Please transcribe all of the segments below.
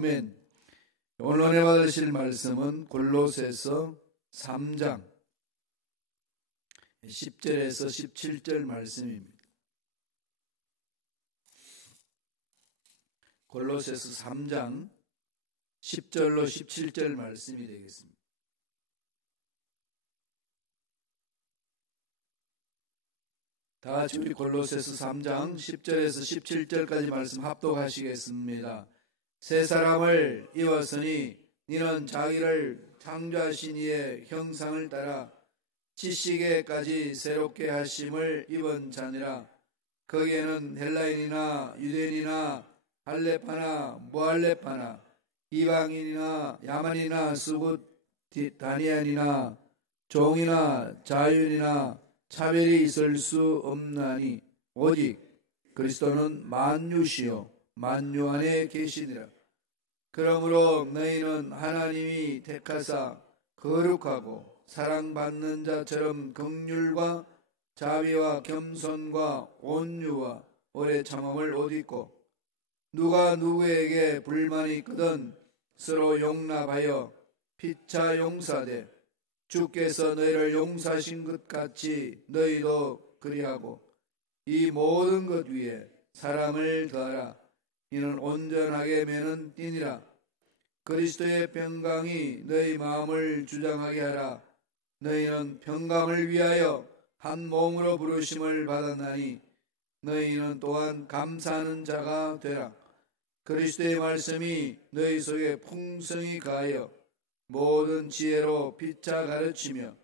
아멘. 오늘 은혜 받으실 말씀은 골로새서 3장 10절에서 17절 말씀입니다. 골로새서 3장 10절로 17절 말씀이 되겠습니다. 다 같이 우리 골로새서 3장 10절에서 17절까지 말씀 합독하시겠습니다. 새 사람을 입었으니 이는 자기를 창조하신 이의 형상을 따라 지식에까지 새롭게 하심을 입은 자니라. 거기에는 헬라인이나 유대인이나 할레파나 무할레파나 이방인이나 야만이나 스굿 다니안이나 종이나 자유인이나 차별이 있을 수 없나니 오직 그리스도는 만유시요 만유 안에 계시니라. 그러므로 너희는 하나님이 택하사 거룩하고 사랑받는 자처럼 긍휼과 자비와 겸손과 온유와 오래 참음을 옷 입고 누가 누구에게 불만이 있거든 서로 용납하여 피차 용서되 주께서 너희를 용서하신 것 같이 너희도 그리하고 이 모든 것 위에 사랑을 더하라. 이는 온전하게 매는 띠니라. 그리스도의 평강이 너희 마음을 주장하게 하라. 너희는 평강을 위하여 한 몸으로 부르심을 받았나니 너희는 또한 감사하는 자가 되라. 그리스도의 말씀이 너희 속에 풍성히 가하여 모든 지혜로 피차 가르치며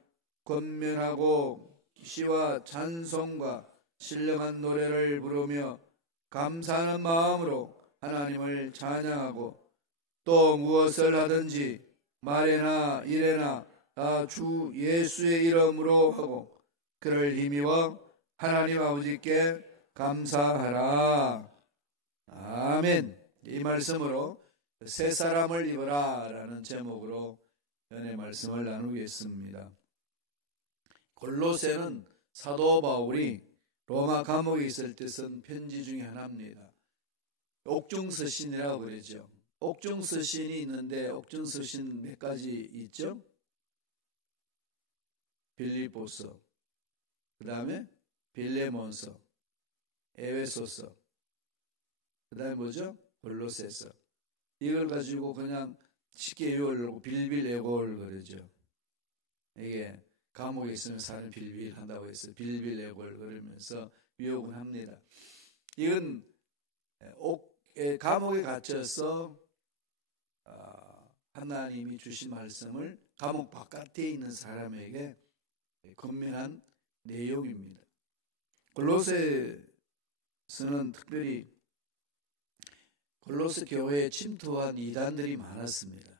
권면하고 시와 찬송과 신령한 노래를 부르며 감사하는 마음으로 하나님을 찬양하고 또 무엇을 하든지 말에나 일에나 다 주 예수의 이름으로 하고 그를 힘입어 하나님 아버지께 감사하라. 아멘. 이 말씀으로 새 사람을 입어라 라는 제목으로 은혜 말씀을 나누겠습니다. 골로새는 사도 바울이 로마 감옥에 있을 때 쓴 편지 중에 하나입니다. 옥중서신이라고 그러죠. 옥중서신이 있는데 옥중서신 몇 가지 있죠? 빌립보서, 그 다음에 빌레몬서, 에베소서, 그 다음에 뭐죠? 골로새서. 이걸 가지고 그냥 쉽게 외우려고 빌빌에골 그러죠. 이게 감옥에 있으면 사람이 빌빌 한다고 해서 빌빌에골 그러면서 외우곤 합니다. 이건 감옥에 갇혀서 하나님이 주신 말씀을 감옥 바깥에 있는 사람에게 권면한 내용입니다. 골로새서는 특별히 골로새 교회에 침투한 이단들이 많았습니다.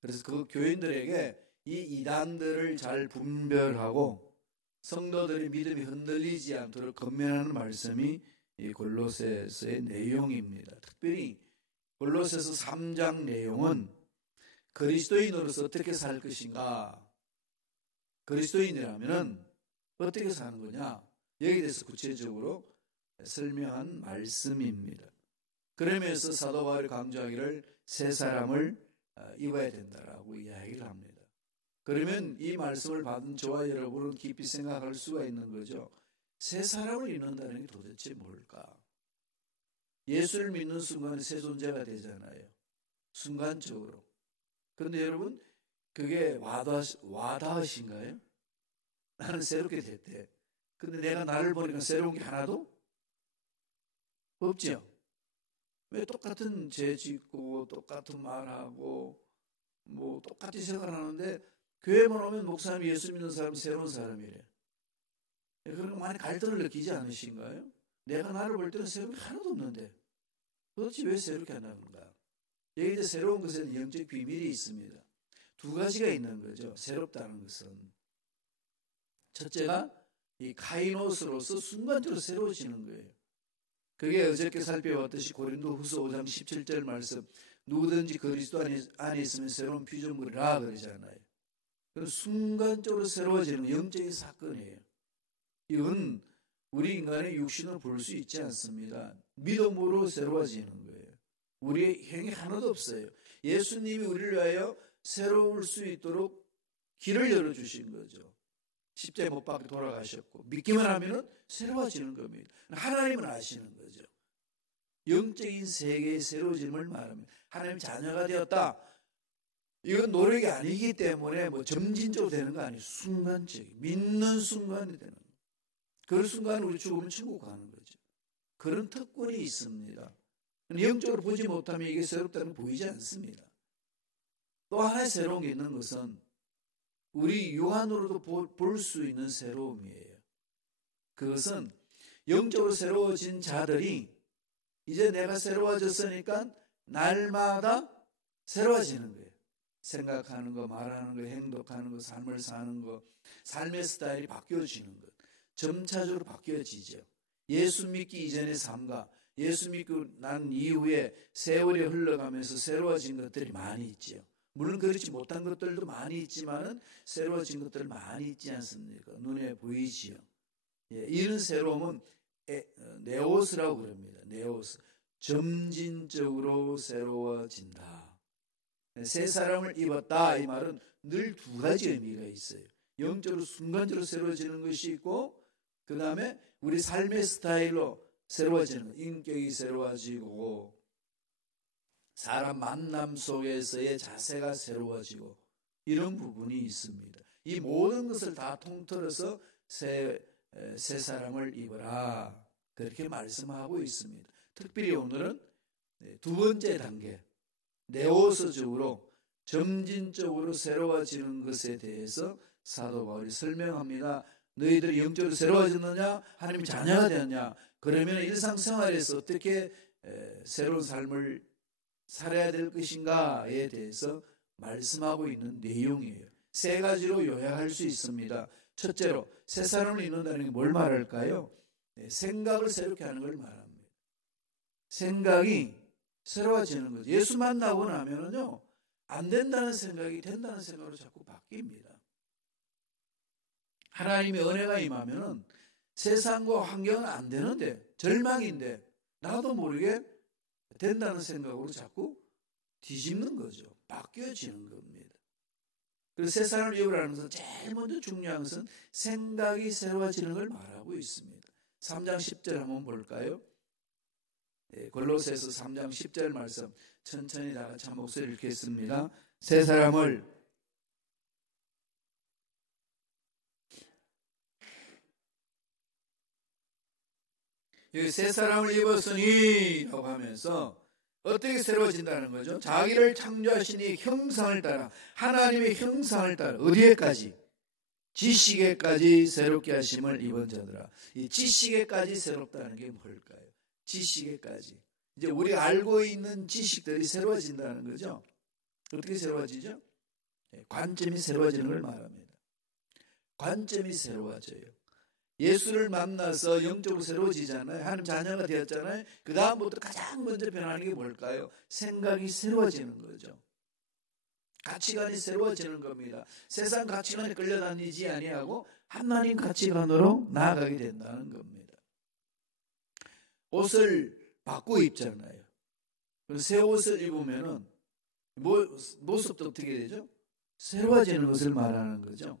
그래서 그 교인들에게 이 이단들을 잘 분별하고 성도들의 믿음이 흔들리지 않도록 권면하는 말씀이 이 골로새서의 내용입니다. 특별히 골로새서 3장 내용은 그리스도인으로서 어떻게 살 것인가, 그리스도인이라면 어떻게 사는 거냐, 여기에 대해서 구체적으로 설명한 말씀입니다. 그러면서 사도 바울이 강조하기를 새 사람을 입어야 된다라고 이야기를 합니다. 그러면 이 말씀을 받은 저와 여러분은 깊이 생각할 수가 있는 거죠. 새 사람을 입는다는 게 도대체 뭘까? 예수를 믿는 순간에 새 존재가 되잖아요. 순간적으로. 그런데 여러분, 그게 와닿으신가요? 나는 새롭게 됐대. 근데 내가 나를 보니까 새로운 게 하나도 없죠. 왜 똑같은 죄 짓고 똑같은 말하고 뭐 똑같이 생각하는데 교회만 오면 목사님 예수 믿는 사람 새로운 사람이래. 그런 거 많이 갈등을 느끼지 않으신가요? 내가 나를 볼 때는 새로운 게 하나도 없는데 도대체 왜 새롭게 하는가? 여기에 새로운 것에는 영적 비밀이 있습니다. 두 가지가 있는 거죠. 새롭다는 것은 첫째가 이 카이노스로서 순간적으로 새로워지는 거예요. 그게 어저께 살펴봤듯이 고린도후서 5장 17절 말씀, 누구든지 그리스도 안에 있으면 새로운 피조물이라 그러잖아요. 그럼 순간적으로 새로워지는 영적인 사건이에요. 이건 우리 인간의 육신으로 볼 수 있지 않습니다. 믿음으로 새로워지는 거예요. 우리의 행위 하나도 없어요. 예수님이 우리를 위하여 새로울 수 있도록 길을 열어주신 거죠. 십자가에 못 박혀 돌아가셨고 믿기만 하면은 새로워지는 겁니다. 하나님은 아시는 거죠. 영적인 세계의 새로워짐을 말합니다. 하나님 자녀가 되었다. 이건 노력이 아니기 때문에 뭐 점진적으로 되는 거 아니에요. 순간적인 믿는 순간이 되는 거예요. 그 순간 우리 죽으면 천국 가는 거죠. 그런 특권이 있습니다. 영적으로 보지 못하면 이게 새롭다는 게 보이지 않습니다. 또 하나의 새로운 게 있는 것은 우리 육안으로도 볼 수 있는 새로움이에요. 그것은 영적으로 새로워진 자들이 이제 내가 새로워졌으니까 날마다 새로워지는 거예요. 생각하는 거, 말하는 거, 행동하는 거, 삶을 사는 거, 삶의 스타일이 바뀌어지는 것. 점차적으로 바뀌어지죠. 예수 믿기 이전의 삶과 예수 믿고 난 이후에 세월이 흘러가면서 새로워진 것들이 많이 있죠. 물론 그렇지 못한 것들도 많이 있지만 새로워진 것들 많이 있지 않습니까? 눈에 보이지요. 예, 이런 새로움은 네오스라고 그럽니다. 네오스. 점진적으로 새로워진다. 새 사람을 입었다. 이 말은 늘 두 가지 의미가 있어요. 영적으로 순간적으로 새로워지는 것이 있고 그 다음에 우리 삶의 스타일로 새로워지는 것. 인격이 새로워지고 사람 만남 속에서의 자세가 새로워지고 이런 부분이 있습니다. 이 모든 것을 다 통틀어서 새 사람을 입어라 그렇게 말씀하고 있습니다. 특별히 오늘은 두 번째 단계 네오스적으로 점진적으로 새로워지는 것에 대해서 사도 바울이 설명합니다. 너희들이 영적으로 새로워졌느냐? 하나님의 자녀가 되었냐? 그러면 일상생활에서 어떻게 새로운 삶을 살아야 될 것인가에 대해서 말씀하고 있는 내용이에요. 세 가지로 요약할 수 있습니다. 첫째로 새 사람을 입는다는 게 뭘 말할까요? 생각을 새롭게 하는 걸 말합니다. 생각이 새로워지는 거죠. 예수 만나고 나면은요 안 된다는 생각이 된다는 생각으로 자꾸 바뀝니다. 하나님의 은혜가 임하면은 세상과 환경은 안 되는데 절망인데 나도 모르게 된다는 생각으로 자꾸 뒤집는 거죠. 바뀌어지는 겁니다. 그래서 새 사람을 입으라는 것은 제일 먼저 중요한 것은 생각이 새로워지는 걸 말하고 있습니다. 3장 10절 한번 볼까요? 골로새서 3장 10절 말씀 천천히 다 같이 한 목소리 읽겠습니다. 새 사람을 여기 새 사람을 입었으니 라고 하면서 어떻게 새로워진다는 거죠? 자기를 창조하시니 형상을 따라 하나님의 형상을 따라 어디에까지? 지식에까지 새롭게 하심을 입은 자들아. 이 지식에까지 새롭다는 게 뭘까요? 지식에까지. 이제 우리가 알고 있는 지식들이 새로워진다는 거죠. 어떻게 새로워지죠? 관점이 새로워지는 걸 말합니다. 관점이 새로워져요. 예수를 만나서 영적으로 새로워지잖아요. 하나님 자녀가 되었잖아요. 그 다음부터 가장 먼저 변하는 게 뭘까요? 생각이 새로워지는 거죠. 가치관이 새로워지는 겁니다. 세상 가치관에 끌려다니지 아니하고 하나님 가치관으로 나아가게 된다는 겁니다. 옷을 바꾸어 입잖아요. 새 옷을 입으면은 모습도 어떻게 되죠? 새로워지는 것을 말하는 거죠.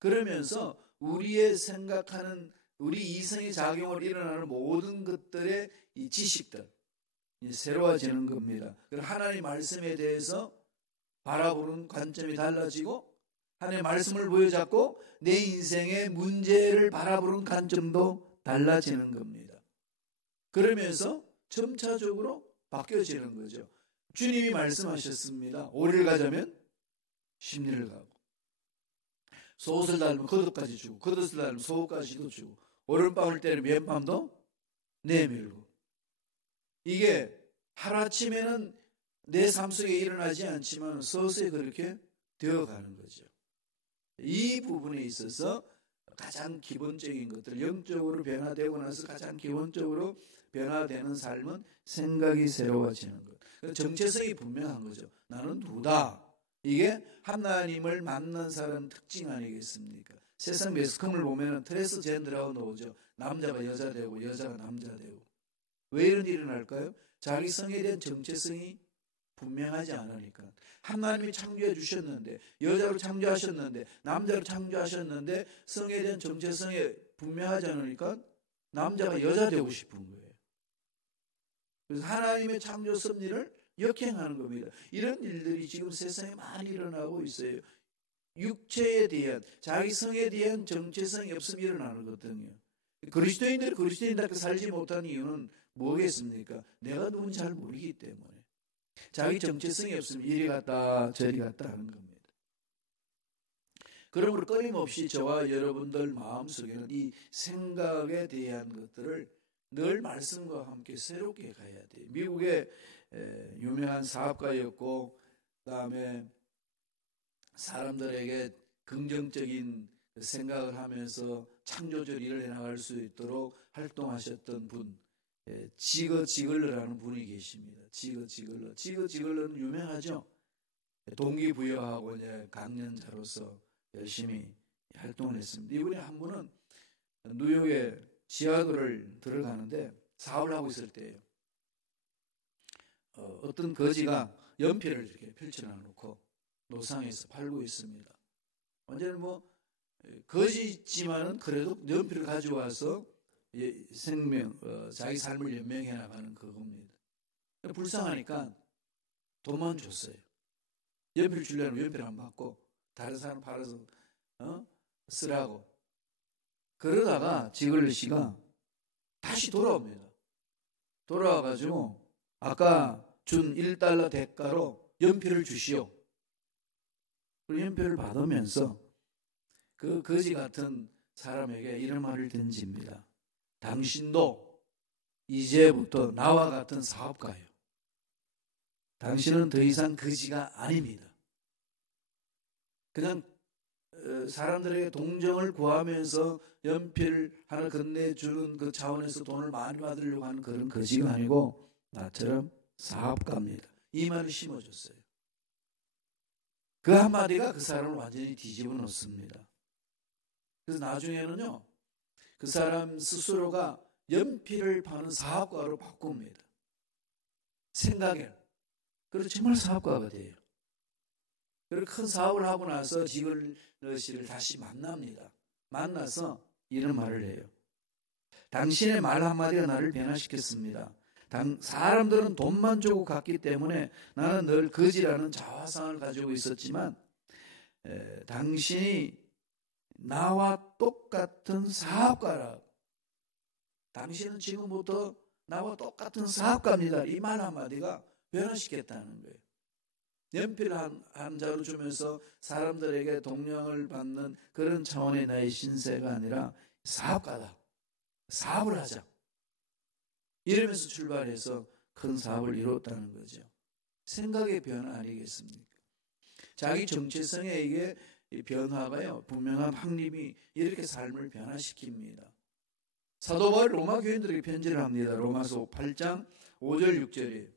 그러면서 우리의 생각하는 우리 이성의 작용으로 일어나는 모든 것들의 이 지식들 새로워지는 겁니다. 그리고 하나님의 말씀에 대해서 바라보는 관점이 달라지고 하나님의 말씀을 보여잡고 내 인생의 문제를 바라보는 관점도 달라지는 겁니다. 그러면서 점차적으로 바뀌어지는 거죠. 주님이 말씀하셨습니다. 오리를 가자면 심리를 가고 소옷을 달면 겉옷까지 주고 겉옷을 달면 속옷까지도 주고 오른밤을 때리면 왼밤도 내밀고 이게 하루아침에는 내 삶 속에 일어나지 않지만 서서히 그렇게 되어가는 거죠. 이 부분에 있어서 가장 기본적인 것들 영적으로 변화되고 나서 가장 기본적으로 변화되는 삶은 생각이 새로워지는 것. 정체성이 분명한 거죠. 나는 누구다. 이게 하나님을 만난 사람 특징 아니겠습니까? 세상 매스컴을 보면 트랜스젠더라고 나오죠. 남자가 여자 되고 여자가 남자 되고. 왜 이런 일이 날까요? 자기 성에 대한 정체성이 분명하지 않으니까. 하나님이 창조해 주셨는데, 여자로 창조하셨는데, 남자로 창조하셨는데 성에 대한 정체성이 분명하지 않으니까 남자가 여자 되고 싶은 거예요. 그래서 하나님의 창조 섭리를 역행하는 겁니다. 이런 일들이 지금 세상에 많이 일어나고 있어요. 육체에 대한, 자기 성에 대한 정체성이 없으면 일어나는 거거든요. 그리스도인들이 그리스도인답게 살지 못하는 이유는 뭐겠습니까? 내가 누군지 잘 모르기 때문에. 자기 정체성이 없으면 이리 갔다 저리 갔다 하는 겁니다. 그러므로 끊임없이 저와 여러분들 마음속에는 이 생각에 대한 것들을 늘 말씀과 함께 새롭게 가야 돼요. 미국의 유명한 사업가였고, 그다음에 사람들에게 긍정적인 생각을 하면서 창조적 일을 해나갈 수 있도록 활동하셨던 분, 지거 지글러라는 분이 계십니다. 지거 지글러는 유명하죠. 동기부여하고 이제 강연자로서 열심히 활동을 했습니다. 이분이 한 분은 뉴욕에 지하도를 들어가는데 사업을 하고 있을 때예요. 어떤 거지가 연필을 이렇게 펼쳐놓고 노상에서 팔고 있습니다. 완전히 뭐 거지지만은 그래도 연필을 가져와서 자기 삶을 연명해 나가는 그겁니다. 불쌍하니까 돈만 줬어요. 연필 주려면 연필 안 받고 다른 사람 팔아서 쓰라고. 그러다가 지글리 씨가 다시 돌아옵니다. 돌아와가지고 아까 준 1달러 대가로 연필을 주시오. 그 연필을 받으면서 그 거지 같은 사람에게 이런 말을 던집니다. 당신도 이제부터 나와 같은 사업가예요. 당신은 더 이상 거지가 아닙니다. 그냥 사람들에게 동정을 구하면서 연필 하나 건네주는 그 차원에서 돈을 많이 받으려고 하는 그런 거지가 아니고 나처럼 사업가입니다. 이 말을 심어줬어요. 그 한마디가 그 사람을 완전히 뒤집어 놓습니다. 그래서 나중에는요, 그 사람 스스로가 연필을 파는 사업가로 바꿉니다. 생각에. 그래서 정말 사업가가 돼요. 그리고 큰 사업을 하고 나서 지글러 씨를 다시 만납니다. 만나서 이런 말을 해요. 당신의 말 한마디가 나를 변화시켰습니다. 사람들은 돈만 주고 갔기 때문에 나는 늘 거지라는 자화상을 가지고 있었지만 당신이 나와 똑같은 사업가라. 당신은 지금부터 나와 똑같은 사업가입니다. 이 말 한마디가 변화시켰다는 거예요. 연필 한 자루 주면서 사람들에게 동령을 받는 그런 차원의 나의 신세가 아니라 사업가다. 사업을 하자. 이러면서 출발해서 큰 사업을 이뤘다는 거죠. 생각의 변화 아니겠습니까? 자기 정체성에 이게 변화가요, 분명한 확립이 이렇게 삶을 변화시킵니다. 사도 바울이 로마 교인들에게 편지를 합니다. 로마서 8장 5절 6절이에요.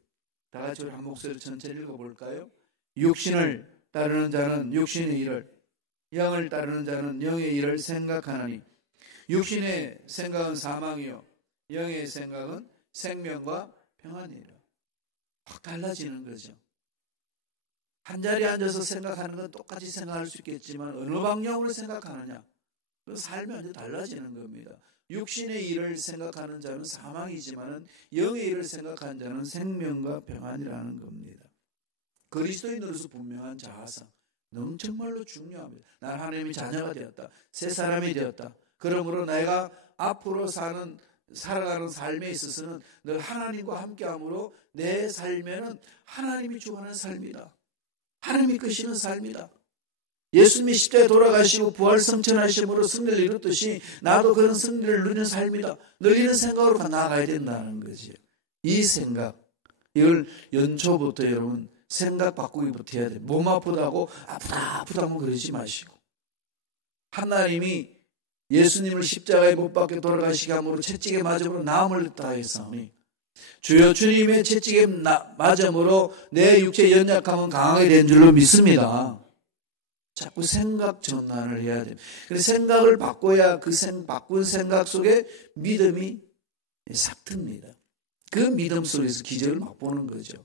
다 같이 한 목소리로 천천히 읽어볼까요? 육신을 따르는 자는 육신의 일을, 영을 따르는 자는 영의 일을 생각하나니 육신의 생각은 사망이요 영의 생각은 생명과 평안이라. 확 달라지는 거죠. 한 자리에 앉아서 생각하는 건 똑같이 생각할 수 있겠지만 어느 방향으로 생각하느냐, 그 삶이 완전히 달라지는 겁니다. 육신의 일을 생각하는 자는 사망이지만 영의 일을 생각하는 자는 생명과 평안이라는 겁니다. 그리스도인으로서 분명한 자아상, 너무 정말로 중요합니다. 난 하나님의 자녀가 되었다. 새 사람이 되었다. 그러므로 내가 앞으로 살아가는 삶에 있어서는 늘 하나님과 함께함으로 내 삶에는 하나님이 주관하는 삶이다. 하나님이 이끄시는 삶이다. 예수님이 십자가에 돌아가시고 부활 성천하심으로 승리를 이뤘듯이 나도 그런 승리를 누리는 삶이다. 늘 이런 생각으로 나아가야 된다는 거지. 이 생각, 이걸 연초부터 여러분 생각 바꾸기부터 해야 돼. 몸 아프다고 아프다고 그러지 마시고, 하나님이 예수님을 십자가에 못 박혀 돌아가시게 함으로 채찍에 맞음으로 나음을 다했사오니 주여 주님의 채찍에 맞음으로 내 육체의 연약함은 강하게 된 줄로 믿습니다. 자꾸 생각 전환을 해야 돼요. 그래서 생각을 바꿔야 바꾼 생각 속에 믿음이 싹 틉니다. 그 믿음 속에서 기적을 맛보는 거죠.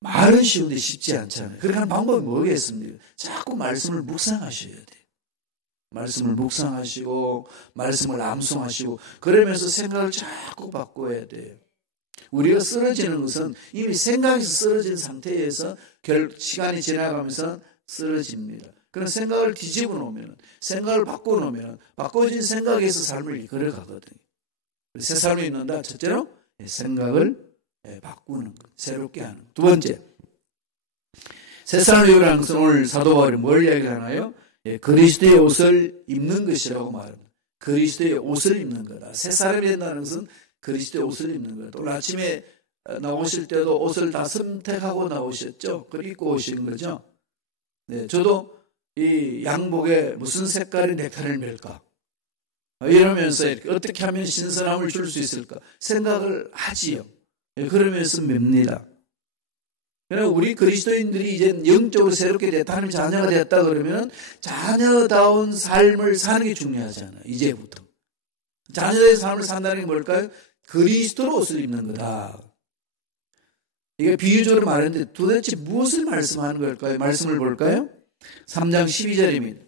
말은 쉬운데 쉽지 않잖아요. 그렇게 하는 방법이 뭐겠습니까? 자꾸 말씀을 묵상하셔야 돼요. 말씀을 묵상하시고 말씀을 암송하시고 그러면서 생각을 자꾸 바꿔야 돼요. 우리가 쓰러지는 것은 이미 생각에서 쓰러진 상태에서 시간이 지나가면서 쓰러집니다. 그런 생각을 뒤집어 놓으면, 생각을 바꿔 놓으면 바꿔진 생각에서 삶을 이끌어 가거든요. 새 삶이 있는다. 첫째로 생각을 바꾸는 것, 새롭게 하는 것. 두 번째, 새 삶을 이루라는 것은 오늘 사도 바울이 뭘 이야기하나요? 그리스도의 옷을 입는 것이라고 말합니다. 그리스도의 옷을 입는 거다. 새 사람이 된다는 것은 그리스도의 옷을 입는 거다. 오늘 아침에 나오실 때도 옷을 다 선택하고 나오셨죠? 그걸 입고 오시는 거죠. 네, 저도 이 양복에 무슨 색깔의 넥타이를 맬까? 이러면서 어떻게 하면 신선함을 줄 수 있을까? 생각을 하지요. 그러면서 맵니다. 그러나 우리 그리스도인들이 이제 영적으로 새롭게 됐다, 하나님 자녀가 됐다 그러면 자녀다운 삶을 사는 게 중요하잖아요. 이제부터. 자녀의 삶을 산다는 게 뭘까요? 그리스도로 옷을 입는 거다. 이게 비유적으로 말했는데 도대체 무엇을 말씀하는 걸까요? 말씀을 볼까요? 3장 12절입니다.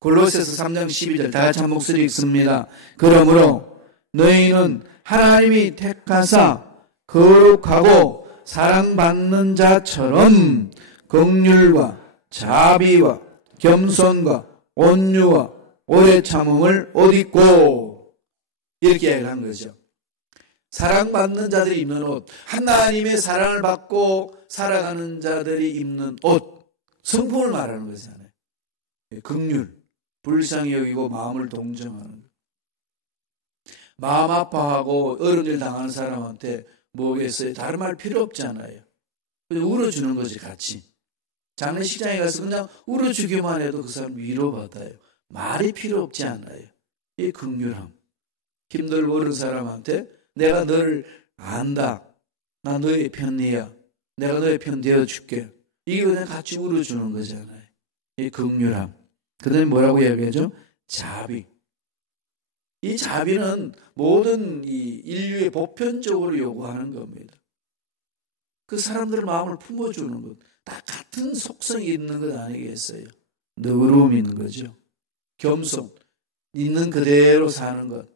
골로새서 3장 12절 다 같이 한 목소리 읽습니다. 그러므로 너희는 하나님이 택하사 거룩하고 사랑받는 자처럼 긍휼과 자비와 겸손과 온유와 오래 참음을 옷 입고 이렇게 이야기한 거죠. 사랑받는 자들이 입는 옷, 하나님의 사랑을 받고 살아가는 자들이 입는 옷, 성품을 말하는 거잖아요. 긍휼, 불쌍히 여기고 마음을 동정하는 것. 마음 아파하고 어려움을 당하는 사람한테 뭐겠어요? 다른 말 필요 없잖아요. 그냥 울어주는 거지, 같이. 장례식장에 가서 그냥 울어주기만 해도 그 사람 위로받아요. 말이 필요 없지 않아요. 이 긍휼함. 힘들고 어려운 사람한테 내가 너를 안다. 나 너의 편이야. 내가 너의 편 되어줄게. 이게 그냥 같이 울어주는 거잖아요. 이 긍휼함. 그 다음에 뭐라고 이야기하죠? 자비. 이 자비는 모든 이 인류의 보편적으로 요구하는 겁니다. 그 사람들의 마음을 품어주는 것. 다 같은 속성이 있는 것 아니겠어요? 너그러움이 있는 거죠. 겸손. 있는 그대로 사는 것.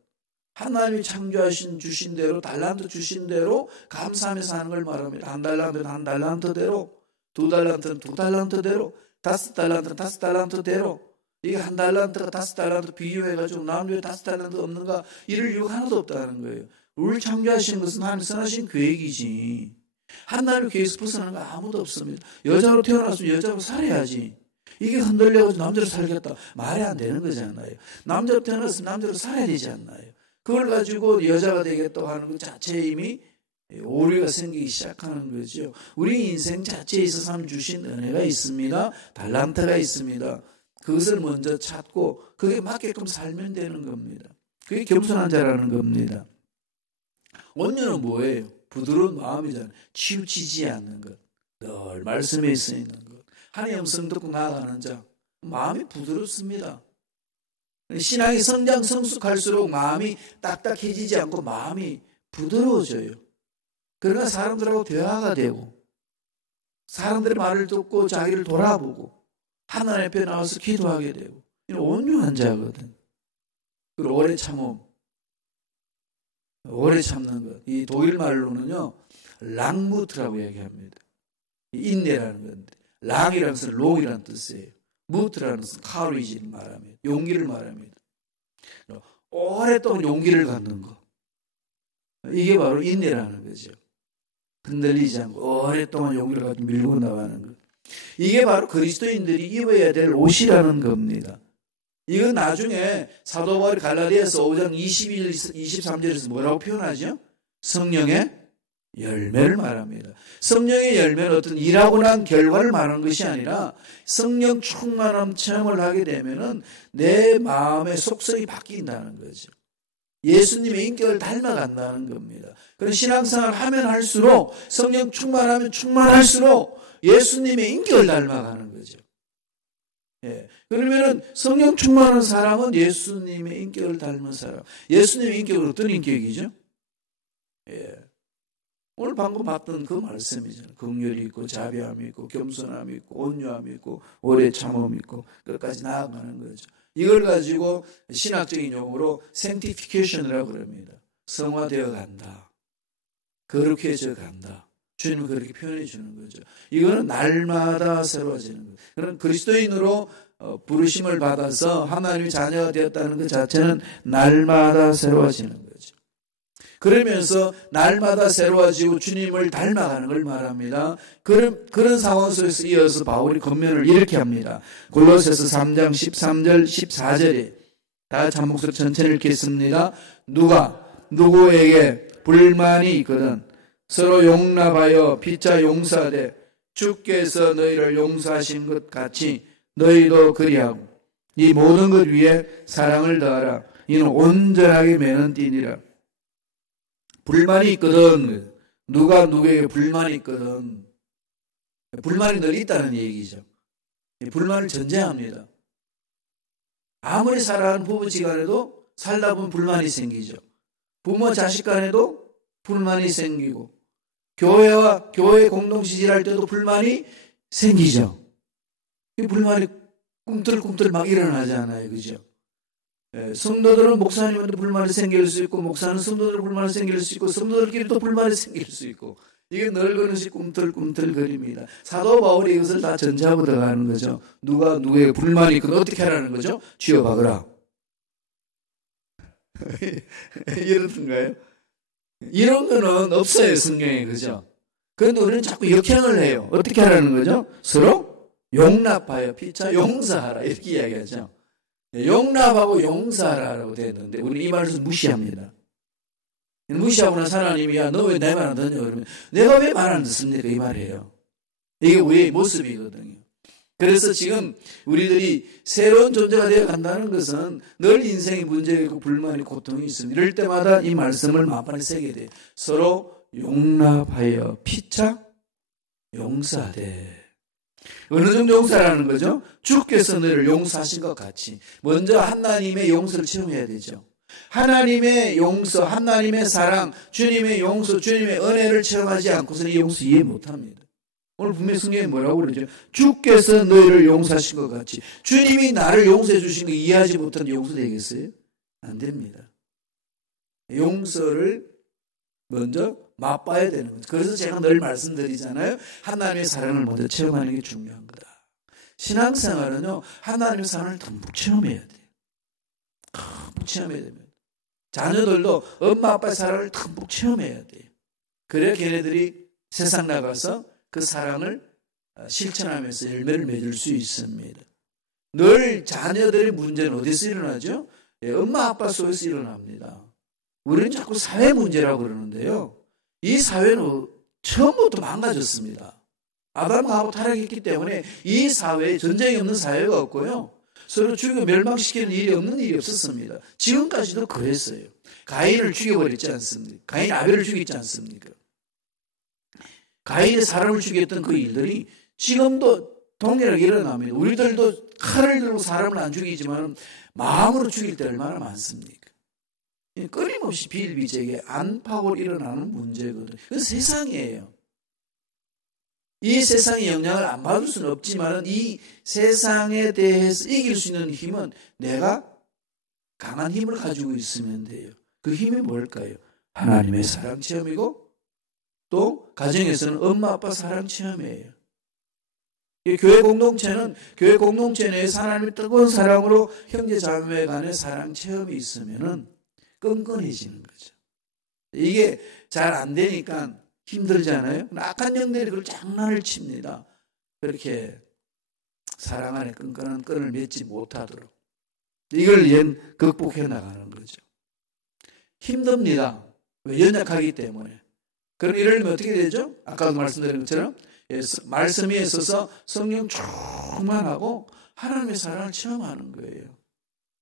하나님이 창조하신 주신 대로 달란트 주신 대로 감사하며 사는 걸 말합니다. 한 달란트는 한 달란트대로, 두 달란트는 두 달란트대로, 다섯 달란트는 다섯 달란트대로. 이게 한 달란트가 다섯 달란트 비교해가지고 남녀에 다섯 달란트 없는가 이럴 이유가 하나도 없다는 거예요. 우리를 창조하신 것은 하나님 선하신 계획이지. 하나님 계획에서 벗어나는 거 아무도 없습니다. 여자로 태어났으면 여자로 살아야지. 이게 흔들려가지고 남자로 살겠다. 말이 안 되는 거잖아요. 남자로 태어났으면 남자로 살아야 되지 않나요? 그걸 가지고 여자가 되겠다고 하는 것 자체에 이미 오류가 생기기 시작하는 거죠. 우리 인생 자체에 있어서 하나님 주신 은혜가 있습니다. 달란트가 있습니다. 그것을 먼저 찾고 그게 맞게끔 살면 되는 겁니다. 그게 겸손한 자라는 겁니다. 온유는 뭐예요? 부드러운 마음이잖아요. 치우치지 않는 것. 늘 말씀에 있어 있는 것. 하나님의 음성 듣고 나아가는 자. 마음이 부드럽습니다. 신앙이 성장 성숙할수록 마음이 딱딱해지지 않고 마음이 부드러워져요. 그러니까 사람들하고 대화가 되고 사람들의 말을 듣고 자기를 돌아보고 하나님 앞에 나와서 기도하게 되고 이런 온유한 자거든. 그리고 오래 참음. 오래 참는 것. 이 독일 말로는요. 랑무트라고 얘기합니다. 인내라는 건데 랑이라는 것은 롱이라는 뜻이에요. 무트라는 것은 카루이지를 말합니다. 용기를 말합니다. 오랫동안 용기를 갖는 것. 이게 바로 인내라는 거죠. 흔들리지 않고 오랫동안 용기를 가지고 밀고 나가는 것. 이게 바로 그리스도인들이 입어야 될 옷이라는 겁니다. 이건 나중에 사도 바울이 갈라디아서 5장 21, 23절에서 뭐라고 표현하죠? 성령의 열매를 말합니다. 성령의 열매는 어떤 일하고 난 결과를 말하는 것이 아니라 성령 충만함 체험을 하게 되면은 내 마음의 속성이 바뀐다는 거죠. 예수님의 인격을 닮아간다는 겁니다. 그런 신앙생활을 하면 할수록 성령 충만하면 충만할수록 예수님의 인격을 닮아가는 거죠. 예. 그러면은 성령 충만한 사람은 예수님의 인격을 닮은 사람. 예수님의 인격은 어떤 인격이죠? 예. 오늘 방금 봤던 그 말씀이잖아요. 긍휼이 있고 자비함이 있고 겸손함이 있고 온유함이 있고 오래 참음이 있고 끝까지 나아가는 거죠. 이걸 가지고 신학적인 용어로 sanctification이라고 그럽니다. 성화되어 간다. 거룩해져 간다. 주님은 그렇게 표현해 주는 거죠. 이거는 날마다 새로워지는 거예요. 그런 그리스도인으로 부르심을 받아서 하나님의 자녀가 되었다는 것 자체는 날마다 새로워지는 거죠. 그러면서 날마다 새로워지고 주님을 닮아가는 걸 말합니다. 그런 상황 속에서 이어서 바울이 권면을 이렇게 합니다. 골로새서 3장 13절 14절에 다 같이 한 목소리 천천히 읽겠습니다. 누가 누구에게 불만이 있거든 서로 용납하여 피차 용서하되 주께서 너희를 용서하신 것 같이 너희도 그리하고 이 모든 것 위에 사랑을 더하라. 이는 온전하게 매는 띠니라. 불만이 있거든. 누가 누구에게 불만이 있거든. 불만이 늘 있다는 얘기죠. 불만을 전제합니다. 아무리 사랑하는 부부지간에도 살다 보면 불만이 생기죠. 부모 자식 간에도 불만이 생기고 교회와 교회 공동체질할 때도 불만이 생기죠. 이 불만이 꿈틀꿈틀 막 일어나잖아요. 그죠? 성도들은 목사님한테 불만이 생길 수 있고 목사는 성도들 불만이 생길 수 있고 성도들끼리도 불만이 생길 수 있고 이게 늘 그릇이 꿈틀꿈틀거립니다. 사도 바울이 이것을 다 전제하고 들어가는 거죠. 누가 누구에게 불만이 있거든 어떻게 하라는 거죠? 쥐어박으라. 이렇던가요? 이런 거는 없어요 성경에. 그죠? 그런데 우리는 자꾸 역행을 해요. 어떻게 하라는 거죠? 서로 용납하여 피차 용서하라 이렇게 이야기하죠. 용납하고 용서하라고 되어 있는데 우리 이 말을 무시합니다. 무시하고 나서 하나님이 야 너 왜 내 말 안 듣냐 그러면 내가 왜 말 안 듣습니까 이 말이에요. 이게 우리의 모습이거든요. 그래서 지금 우리들이 새로운 존재가 되어 간다는 것은 늘 인생의 문제가 있고 불만이 고통이 있습니다. 이럴 때마다 이 말씀을 만반에 새게 돼요. 서로 용납하여 피차 용서하되. 어느 정도 용서라는 거죠? 주께서 너를 용서하신 것 같이 먼저 하나님의 용서를 체험해야 되죠. 하나님의 용서, 하나님의 사랑, 주님의 용서, 주님의 은혜를 체험하지 않고서는 이 용서 이해 못합니다. 오늘 분명히 성경에 뭐라고 그러죠? 주께서 너희를 용서하신 것 같이. 주님이 나를 용서해 주신 거 이해하지 못한 용서 되겠어요? 안 됩니다. 용서를 먼저 맛봐야 되는 거죠. 그래서 제가 늘 말씀드리잖아요. 하나님의 사랑을 먼저 체험하는 게 중요한 거다. 신앙생활은요, 하나님의 사랑을 듬뿍 체험해야 돼요. 듬뿍 체험해야 됩니다. 자녀들도 엄마 아빠의 사랑을 듬뿍 체험해야 돼요. 그래야 걔네들이 세상 나가서 그 사랑을 실천하면서 열매를 맺을 수 있습니다. 늘 자녀들의 문제는 어디서 일어나죠? 엄마 아빠 속에서 일어납니다. 우리는 자꾸 사회 문제라고 그러는데요. 이 사회는 처음부터 망가졌습니다. 아담과 하와 타락했기 때문에 이 사회에 전쟁이 없는 사회가 없고요. 서로 죽여 멸망시키는 일이 없는 일이 없었습니다. 지금까지도 그랬어요. 가인을 죽여버렸지 않습니까? 가인 아벨을 죽였지 않습니까? 가인의 사람을 죽였던 그 일들이 지금도 동일하게 일어납니다. 우리들도 칼을 들고 사람을 안 죽이지만 마음으로 죽일 때 얼마나 많습니까? 끊임없이 비일비재하게 안팎으로 일어나는 문제거든요. 그건 세상이에요. 이 세상의 영향을 안 받을 수는 없지만 이 세상에 대해서 이길 수 있는 힘은 내가 강한 힘을 가지고 있으면 돼요. 그 힘이 뭘까요? 하나님의 사랑 체험이고 또 가정에서는 엄마 아빠 사랑 체험이에요. 이 교회 공동체 내에서 하나님의 뜨거운 사랑으로 형제 자매 간의 사랑 체험이 있으면은 끈끈해지는 거죠. 이게 잘 안 되니까 힘들잖아요. 악한 영들이 그걸 장난을 칩니다. 그렇게 사랑 안에 끈끈한 끈을 맺지 못하도록 이걸 극복해 나가는 거죠. 힘듭니다. 왜? 연약하기 때문에. 그럼 이러려면 어떻게 되죠? 아까도 말씀드린 것처럼 말씀 위에 서서 성령 충만하고 하나님의 사랑을 체험하는 거예요.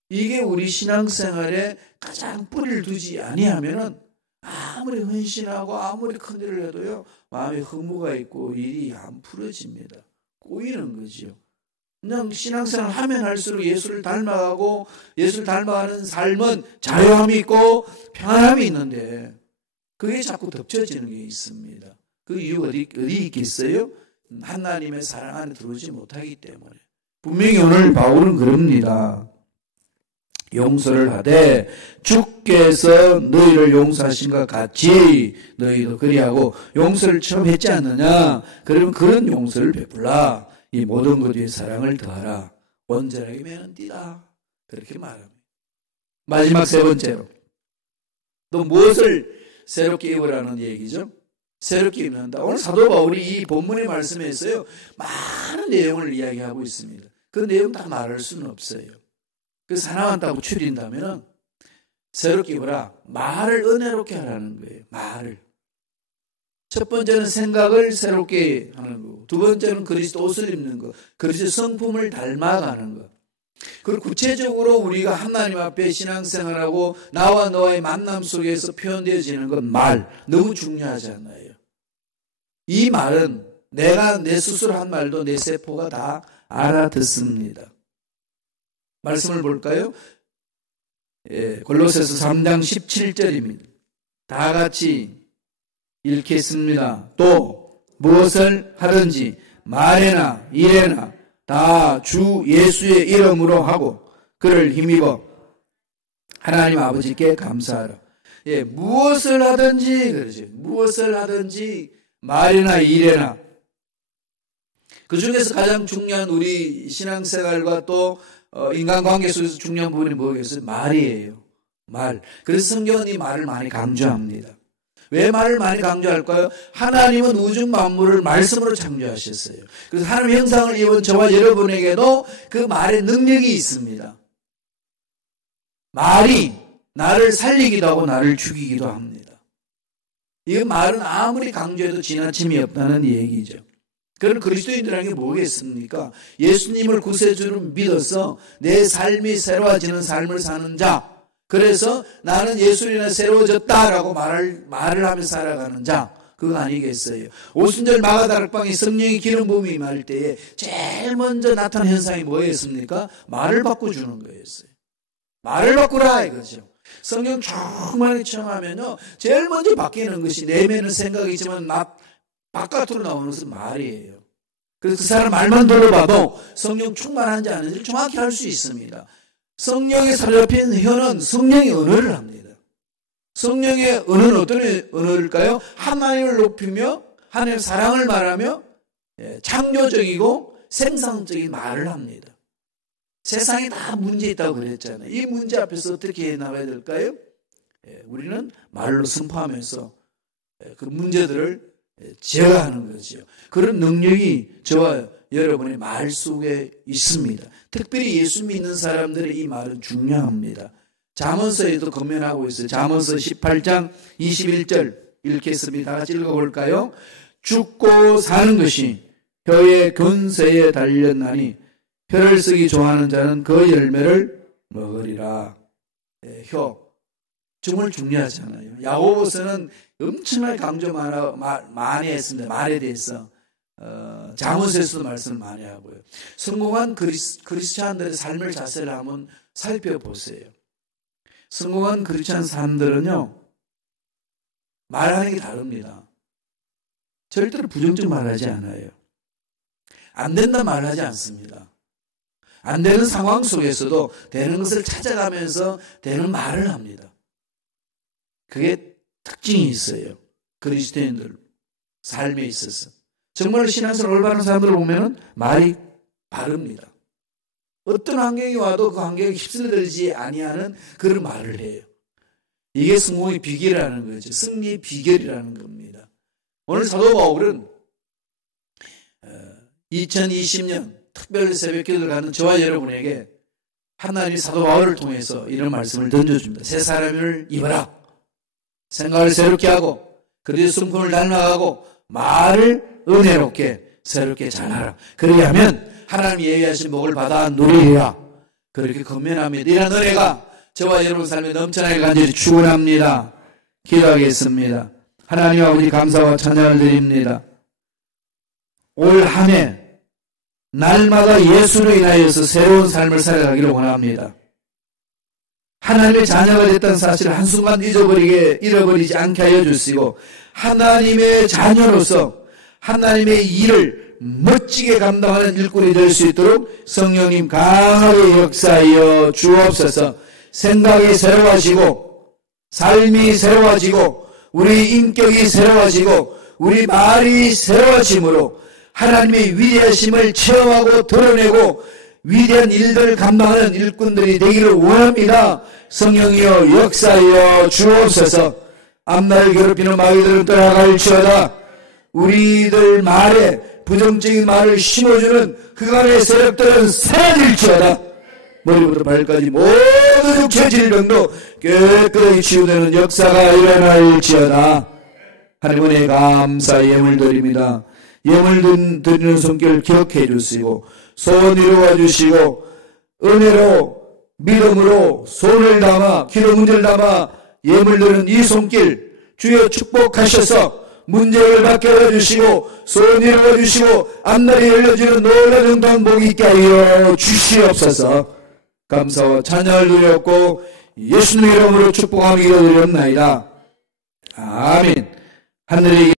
이게 우리 신앙생활에 가장 뿌리를 두지 아니하면은 아무리 헌신하고 아무리 큰일을 해도요 마음에 허무가 있고 일이 안 풀어집니다. 꼬이는 거죠. 그냥 신앙생활 하면 할수록 예수를 닮아가고 예수를 닮아가는 삶은 자유함이 있고 평안함이 있는데 그게 자꾸 덮쳐지는 게 있습니다. 그 이유 어디 있겠어요? 하나님의 사랑 안에 들어오지 못하기 때문에. 분명히 오늘 바울은 그럽니다. 용서를 하되 주께서 너희를 용서하신 것 같이 너희도 그리하고 용서를 처음 했지 않느냐? 그러면 그런 용서를 베풀라. 이 모든 것 위에 사랑을 더하라. 온전하게 매는디다. 그렇게 말합니다. 마지막 세 번째로 또 무엇을 새롭게 입으라는 얘기죠? 새롭게 입는다. 오늘 사도 바울이 이 본문의 말씀에서요 많은 내용을 이야기하고 있습니다. 그 내용 다 말할 수는 없어요. 그래서 하나만 딱 추린다면 새롭게 입어라. 말을 은혜롭게 하라는 거예요. 말을. 첫 번째는 생각을 새롭게 하는 거고, 두 번째는 그리스도 옷을 입는 거, 그리스도 성품을 닮아가는 거. 그리고 구체적으로 우리가 하나님 앞에 신앙생활하고 나와 너와의 만남 속에서 표현되어지는 건 말. 너무 중요하지 않나요? 이 말은 내가 내 스스로 한 말도 내 세포가 다 알아듣습니다. 말씀을 볼까요? 골로새서 3장 17절입니다. 다 같이 읽겠습니다. 또 무엇을 하든지 말에나 일에나 다 주 예수의 이름으로 하고 그를 힘입어 하나님 아버지께 감사하라. 무엇을 하든지 그러죠. 무엇을 하든지 말이나 일에나. 그 중에서 가장 중요한 우리 신앙생활과 또 인간관계 속에서 중요한 부분이 뭐겠어요? 말이에요. 말. 그래서 성경은 이 말을 많이 강조합니다. 왜 말을 많이 강조할까요? 하나님은 우주 만물을 말씀으로 창조하셨어요. 그래서 하나님의 형상을 입은 저와 여러분에게도 그 말의 능력이 있습니다. 말이 나를 살리기도 하고 나를 죽이기도 합니다. 이 말은 아무리 강조해도 지나침이 없다는 얘기죠. 그런 그리스도인들에게 뭐겠습니까? 예수님을 구세주로 믿어서 내 삶이 새로워지는 삶을 사는 자. 그래서 나는 예수로 인해 새로워졌다라고 말을 하면서 살아가는 자. 그거 아니겠어요? 오순절 마가다락방에 성령의 기름 부음이 임할 때에 제일 먼저 나타난 현상이 뭐였습니까? 말을 바꿔주는 거였어요. 말을 바꾸라 이거죠. 성령 충만히 청하면요 제일 먼저 바뀌는 것이 내면은 생각이지만 바깥으로 나오는 것은 말이에요. 그래서 그 사람 말만 들어봐도 성령 충만한지 아닌지를 정확히 알 수 있습니다. 성령에 사로잡힌 혀는 성령의 언어를 합니다. 성령의 언어는 어떤 언어일까요? 하나님을 높이며 하나님의 사랑을 말하며 창조적이고 생산적인 말을 합니다. 세상에 다 문제 있다고 그랬잖아요. 이 문제 앞에서 어떻게 해나가야 될까요? 우리는 말로 선포하면서 그 문제들을 제어하는 거죠. 그런 능력이 저와 여러분의 말 속에 있습니다. 특별히 예수 믿는 사람들의 이 말은 중요합니다. 잠언서에도 권면하고 있어요. 잠언서 18장 21절 읽겠습니다. 다 같이 읽어볼까요? 죽고 사는 것이 혀의 근세에 달렸나니 혀를 쓰기 좋아하는 자는 그 열매를 먹으리라. 혀 정말 중요하잖아요. 야고보서는 엄청나게 강조 많이 했습니다. 말에 대해서 잠언서에서도 말씀을 많이 하고요. 성공한 크리스찬들의 삶을 자세를 한번 살펴보세요. 성공한 크리스찬 사람들은요 말하는 게 다릅니다. 절대로 부정적 말하지 않아요. 안 된다 말하지 않습니다. 안 되는 상황 속에서도 되는 것을 찾아가면서 되는 말을 합니다. 그게 특징이 있어요. 그리스도인들 삶에 있어서. 정말 신앙생활 올바른 사람들을 보면 말이 바릅니다. 어떤 환경이 와도 그 환경에 휩쓸리지 아니하는 그런 말을 해요. 이게 성공의 비결이라는 거죠. 승리의 비결이라는 겁니다. 오늘 사도 바울은 2020년 특별 새벽기도를 가는 저와 여러분에게 하나님이 사도 바울을 통해서 이런 말씀을 던져줍니다. 새 사람을 입어라. 생각을 새롭게 하고 그리스도 성품을 닮아가고 말을 은혜롭게 새롭게 잘하라. 그리하면 하나님이 예비하신 복을 받아 누리리라. 그렇게 권면합니다. 이런 은혜가 저와 여러분 삶에 넘쳐나게 간절히 축원합니다. 기도하겠습니다. 하나님 아버지 감사와 찬양을 드립니다. 올 한 해 날마다 예수로 인하여서 새로운 삶을 살아가기를 원합니다. 하나님의 자녀가 됐다는 사실을 한순간 잃어버리지 않게 하여 주시고, 하나님의 자녀로서 하나님의 일을 멋지게 감당하는 일꾼이 될 수 있도록 성령님 강하게 역사하여 주옵소서. 생각이 새로워지고, 삶이 새로워지고, 우리 인격이 새로워지고, 우리 말이 새로워짐으로 하나님의 위대하심을 체험하고 드러내고 위대한 일들을 감당하는 일꾼들이 되기를 원합니다. 성령이여 역사하여 주옵소서. 앞날 괴롭히는 마귀들은 떠나갈지어다. 우리들 말에 부정적인 말을 심어주는 그간의 세력들은 사라질지어다. 머리부터 발까지 모든 육체 질병도 깨끗하게 치유되는 역사가 일어날지어다. 하나님 은혜에 감사의 예물 드립니다. 예물 드리는 손길 기억해 주시고, 소원 이루어 주시고, 은혜로 믿음으로 손을 담아 기도 문제를 담아 예물 드리는 이 손길 주여 축복하셔서 문제를 바뀌어 주시고, 소원 이루어 주시고, 앞날이 열려지는 놀라운 정도한 복이 있게 하여 주시옵소서. 감사와 찬양을 드렸고 예수님의 이름으로 축복하며 기도드렸나이다. 아멘. 하늘의